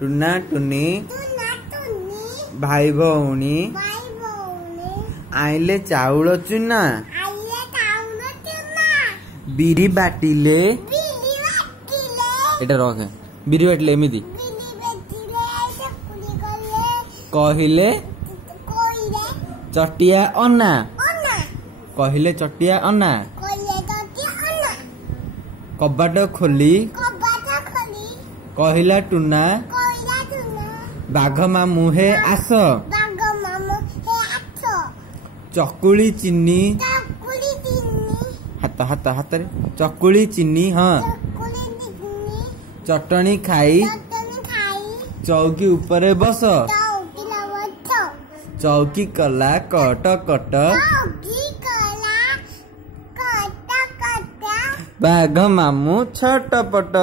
Tuna टुनी भाई भौणी आइले चाउल चुना बिरी बाटिले एटा रखे बिरी बाटिले एमिति कहिले चटिया अन्ना कहिले चटिया अन्ना कबाट खोली कहिला टुना बाघ मामू हे आस चकुली चीनी हाथ हाथ हाथ रे चकुली चीनी हाँ चटनी खाई चौकी ऊपर बस चौकी कला कट कट बाघ मामू छटपट।